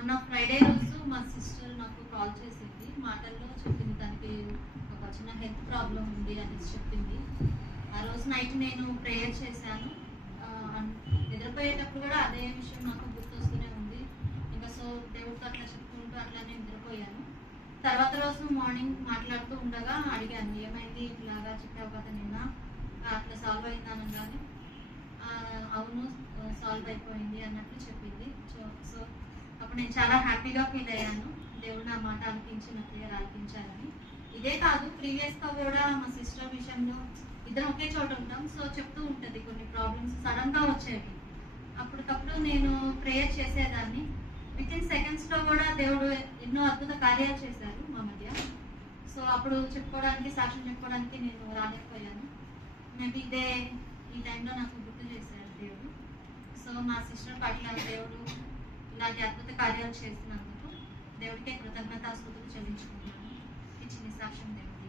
మొన్న ఫ్రైడే రోజు మా సిస్టర్ నాకు కాల్ చేసింది. మాటల్లో చెప్పింది తనకి ఒక చిన్న హెల్త్ ప్రాబ్లం ఉంది అనేసి చెప్పింది. ఆ రోజు నైట్ నేను ప్రేయర్ చేశాను. నిద్రపోయేటప్పుడు కూడా అదే విషయం నాకు గుర్తొస్తూనే ఉంది. ఇంకా సో దేవుడితో అట్లా చెప్పుకుంటూ అట్లానే నిద్రపోయాను. తర్వాత రోజు మార్నింగ్ మాట్లాడుతూ ఉండగా అడిగాను, ఏమైంది ఇట్లాగా చెప్పావు కదా నిన్న, అట్లా సాల్వ్ అయిందనగానే అవును సాల్వ్ అయిపోయింది అన్నట్లు చెప్పింది. సో అప్పుడు నేను చాలా హ్యాపీగా ఫీల్ అయ్యాను, దేవుడు నా మాట ఆలకించి క్లియర్ ఆలకించాలని. ఇదే కాదు, ప్రీవియస్గా కూడా మా సిస్టర్ విషయంలో ఇద్దరం ఒకే చోట ఉంటాం. సో చెప్తూ ఉంటుంది కొన్ని ప్రాబ్లమ్స్ సడన్గా వచ్చేవి. అప్పటికప్పుడు నేను ప్రేయర్ చేసేదాన్ని. వితిన్ సెకండ్స్లో కూడా దేవుడు ఎన్నో అద్భుత కార్యాలు చేశారు మా మధ్య. సో అప్పుడు చెప్పుకోవడానికి, సాక్ష్యం చెప్పుకోవడానికి నేను రాలేకపోయాను. మేబీ ఈ టైంలో నాకు గుర్తు చేశారు దేవుడు. సో మా సిస్టర్ పట్ల దేవుడు ఇలాంటి అద్భుత కార్యాలు చేసినందుకు దేవుడికే కృతజ్ఞతాస్తుతులు చెల్లించుకుంటున్నాను. ఇచ్చిన సాక్ష్యం దేవుడు.